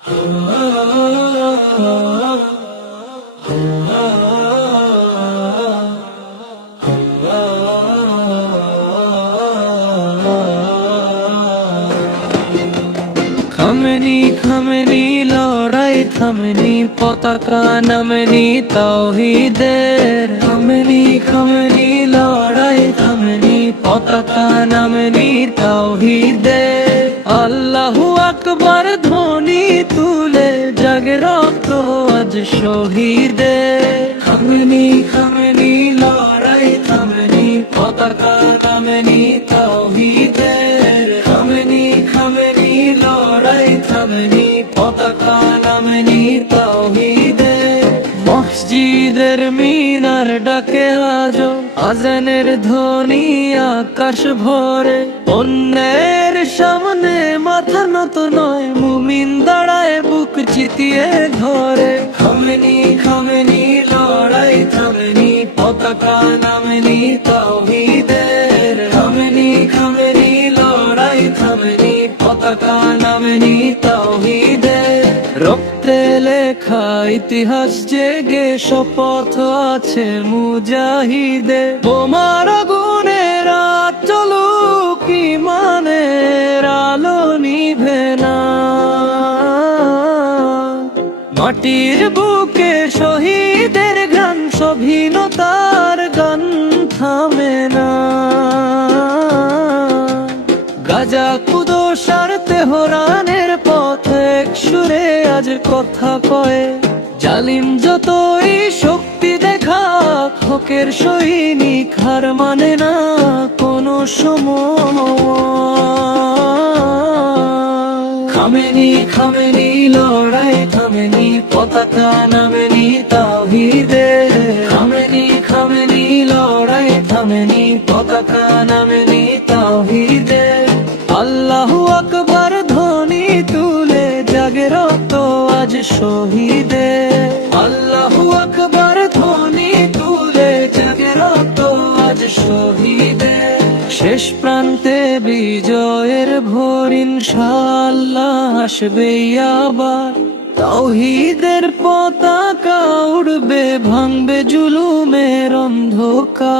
Khamenei Khamenei লড়াই থামেনি, পতাকা নামেনি তাওহীদের। Khamenei Khamenei লড়াই থামেনি, পতাকা নামেনি তাওহীদের। আল্লাহু আকবার ধ্বনি তুলে জাগে রক্ত আজ শহীদের। খামেনি খামেনি লড়াই থামেনি, পতাকা নামেনি তাওহীদের। খামেনি খামেনি লড়াই থামেনি, পতাকা নামেনি তাওহীদের। মসজিদের মিনার ডাকে আজো আজানের ধ্বনি আকাশ ভরে। অন্যের সামনে মাথা নত নয়, মুমিন দাঁড়ায় বুক চিতিয়ে ধরে। খামেনি খামেনি লড়াই থামেনি, পতাকা নামেনি তাওহীদের। খামেনি খামেনি লড়াই থামেনি, পতাকা নামেনি তাওহীদের। রক্তে লেখা ইতিহাস জেগে শপথ আছে মুজাহিদে। বোমার আগুনে রাত চলুক, ঈমানের আলো নিভে না। মাটির বুকে শহীদের গান, স্বাধীনতার গান থামে না। গাজা কুদস আর তেহরানের পথে এক সুরে আজ কথা কয়। জালিম যতই শক্তি দেখাক, হকের সৈনিক হার মানে না কোনো সময়। খামেনি খামেনি লড়াই থামেনি, পতাকা নামেনি তাওহীদের। খামেনি খামেনি লড়াই থামেনি, পতাকা নামেনি তাওহীদের। আল্লাহু আকবার ধ্বনি তুলে জাগে রক্ত আজ শহীদের। আল্লাহু আকবার ধ্বনি তুলে জাগে রক্ত আজ শহীদের। শেষ প্রান্তে বিজয়ের ভোর ইনশাআল্লাহ আসবে আবার। তাওহীদের পতাকা উড়বে, ভাঙবে জুলুমের অন্ধকার।